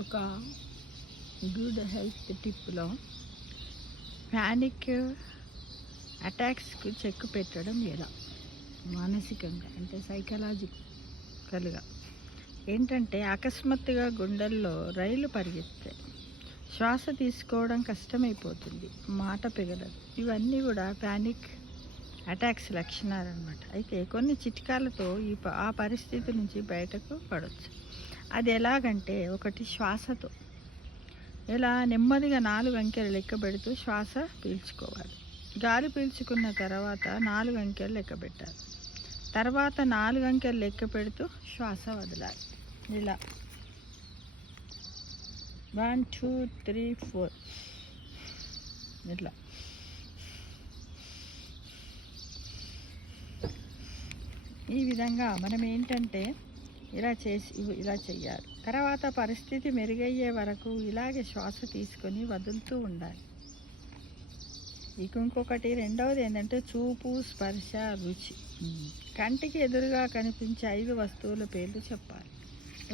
ఒక good health టిప్లో panic అటాక్స్కి check పెట్టడం ఎలా, మానసికంగా అంటే సైకలాజికల్గా ఏంటంటే అకస్మాత్తుగా గుండెల్లో రైలు పరిగెత్తాయి, శ్వాస తీసుకోవడం కష్టమైపోతుంది, మాట పెగలదు. ఇవన్నీ కూడా ప్యానిక్ అటాక్స్ లక్షణాలు అన్నమాట. అయితే కొన్ని చిట్కాలతో ఆ పరిస్థితి నుంచి బయటకు పడవచ్చు. అది ఎలాగంటే, ఒకటి శ్వాసతో ఇలా నెమ్మదిగా 4 అంకెలు లెక్క పెడుతూ శ్వాస పీల్చుకోవాలి. గాలి పీల్చుకున్న తర్వాత 4 అంకెలు లెక్క పెట్టాలి. తర్వాత 4 అంకెలు లెక్క పెడుతూ శ్వాస వదలాలి. ఇలా 1 2 3 4 ఇట్లా. ఈ విధంగా మనం ఏంటంటే ఇలా చెయ్యాలి. తర్వాత పరిస్థితి మెరుగయ్యే వరకు ఇలాగే శ్వాస తీసుకొని వదులుతూ ఉండాలి. ఇంకొకటి రెండవది ఏంటంటే చూపు, స్పర్శ, రుచి. కంటికి ఎదురుగా కనిపించే 5 వస్తువుల పేర్లు చెప్పాలి.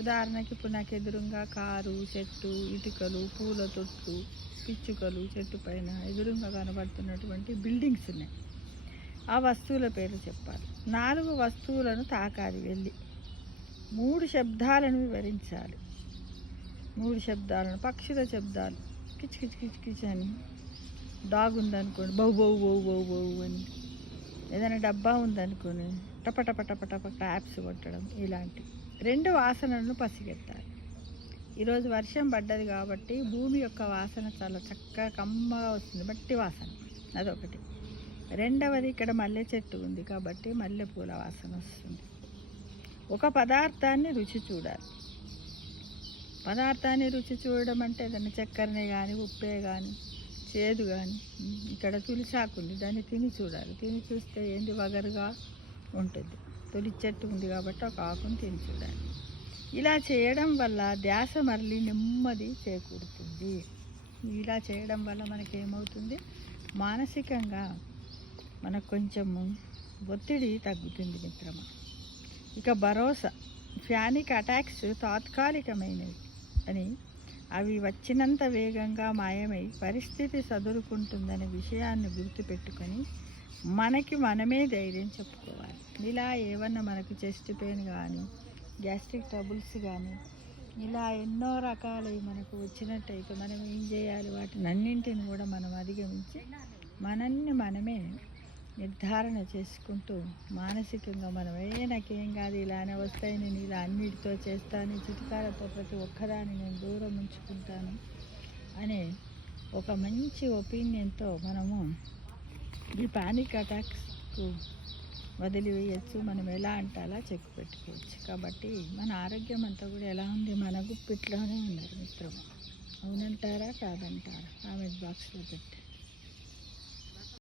ఉదాహరణకి ఇప్పుడు నాకు ఎదురుగా కారు, చెట్టు, ఇటుకలు, పూల తొట్టు, పిచ్చుకలు, చెట్టు పైన ఎదురుగా కనబడుతున్నటువంటి బిల్డింగ్స్ ఉన్నాయి. ఆ వస్తువుల పేర్లు చెప్పాలి. 4 వస్తువులను తాకాలి వెళ్ళి. 3 శబ్దాలను వివరించాలి. 3 శబ్దాలను, పక్షుల శబ్దాలు, కిచ్ కిచ్ కిచ్ కిచ్ అని. డాగ్ ఉందనుకోండి బౌ బౌ బౌ బౌ బౌ అని. ఏదైనా డబ్బా ఉందనుకోని టప టప టప టప ట్యాప్స్ కొట్టడం. ఇలాంటి 2 వాసనలను పసిగట్టాలి. ఈరోజు వర్షం పడ్డది కాబట్టి భూమి యొక్క వాసన చాలా చక్కగా కమ్మగా వస్తుంది, మట్టి వాసన. అదొకటి. రెండవది, ఇక్కడ మల్లె చెట్టు ఉంది కాబట్టి మల్లెపూల వాసన వస్తుంది. ఒక పదార్థాన్ని రుచి చూడాలి. పదార్థాన్ని రుచి చూడడం అంటే దాన్ని చక్కెరనే కానీ, ఉప్పే కానీ, చేదు కానీ. ఇక్కడ తులిసాకు ఉంది, దాన్ని తిని చూడాలి. తిని చూస్తే ఏంది వగరుగా ఉంటుంది. తొలి చెట్టు ఉంది కాబట్టి ఒక ఆకుని తిని చూడాలి. ఇలా చేయడం వల్ల ధ్యాస మరలి నెమ్మది చేకూరుతుంది. ఇలా చేయడం వల్ల మనకేమవుతుంది, మానసికంగా మనకు కొంచెము ఒత్తిడి తగ్గుతుంది మిత్రమా. ఇక భరోసా. ప్యానిక్ అటాక్స్ తాత్కాలికమైనవి అని, అవి వచ్చినంత వేగంగా మాయమై పరిస్థితి సదురుకుంటుందనే విషయాన్ని గుర్తుపెట్టుకొని మనకి మనమే ధైర్యం చెప్పుకోవాలి. ఇలా ఏమన్నా మనకు చెస్ట్ పెయిన్ కానీ, గ్యాస్ట్రిక్ ట్రబుల్స్ కానీ, ఇలా ఎన్నో రకాలవి మనకు వచ్చినట్టయితే మనం ఏం చేయాలి, వాటిని అన్నింటిని కూడా మనం అధిగమించి మనమే నిర్ధారణ చేసుకుంటూ మానసికంగా మనం నాకేం కాదు, ఇలానే వస్తాయి, నేను ఇలా అన్నిటితో చేస్తాను, చిటికాలతో ప్రతి ఒక్కదాన్ని నేను దూరం ఉంచుకుంటాను అనే ఒక మంచి ఒపీనియన్తో మనము ఈ పానిక్ అటాక్స్కు వదిలివేయచ్చు. మనం ఎలా అంటే అలా చెక్ పెట్టుకోవచ్చు. కాబట్టి మన ఆరోగ్యం అంతా కూడా ఎలా ఉంది, మన గుప్పిట్లోనే ఉన్నారు మిత్రమా. అవునంటారా కాదంటారా? కామెంట్ బాక్స్లో పెట్టి